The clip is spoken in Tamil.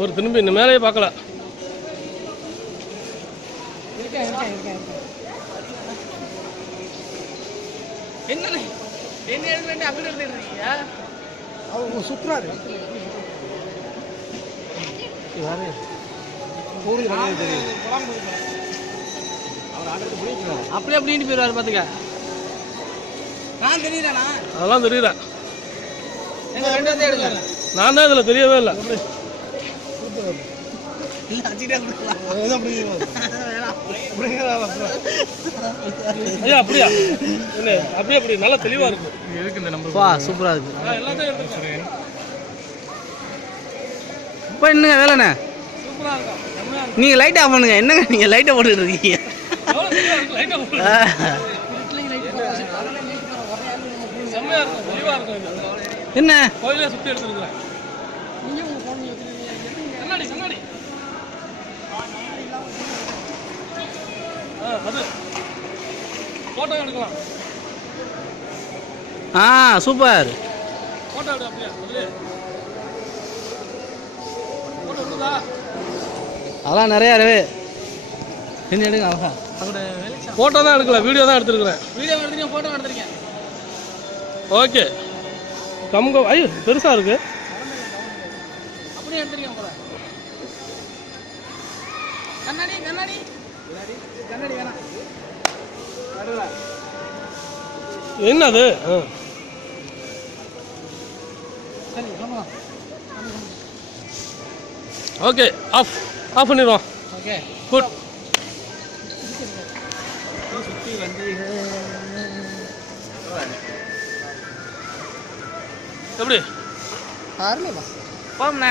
ஒரு திரும்பி இந்த மேலேயே பார்க்கல. என்ன என்ன எழுதுறேன் அப்படி எழுதிருக்கீங்க? அவங்க சுற்றுறாரு அப்படியே அப்படின்ட்டு போயிடுவாரு பார்த்துக்க. நான் தெரியுறேண்ணா, அதெல்லாம் தெரியுதா? எங்கள் ரெண்டு எடுங்க. நான் தான் இதில் தெரியவே இல்லை. ஐயா அப்படியா? என்ன அப்படியே அப்படி நல்லா தெளிவாக இருக்கு. எதுக்கு இந்த நம்பர்? சூப்பராக இருக்கு. எல்லாத்தையும் எடுத்துக்கிறேன். இப்போ என்னங்க வேலைண்ணே? சூப்பராக இருக்கும். நீங்கள் லைட் ஆஃப் பண்ணுங்க. என்னங்க நீங்கள் லைட்டை போட்டுக்கிட்டு இருக்கீங்க? செம்மையாக இருக்கும், தெளிவாக இருக்கும். என்ன கோயிலே சுற்றி எடுத்துருக்குறேன். கண்ணாடி கண்ணாடி அது ஃபோட்டோ எடுக்கலாம். சூப்பர். ஃபோட்டோ எடு அப்படியே அது ஃபோட்டோ எடுக்குதா? அதெல்லாம் நிறையா இருக்கு. என்ன எடுங்க அழகா. ஃபோட்டோ தான் எடுக்கல, வீடியோ தான் எடுத்துருக்குறேன். வீடியோ எடுத்துருக்கேன், ஃபோட்டோ எடுத்துருக்கேன். ஓகே. கம்கம் ஐயோ பெருசாக இருக்கு. அப்படியே எடுத்துருக்கேன் போல. கண்ணாடி கண்ணாடி கண்ணாடி வேணாம். என்னது? சரி ஆமாம். ஓகே ஆஃப் பண்ணிடுவோம். Okay good. சுற்றி வந்தீங்க எப்படி? போம்ண்ணே.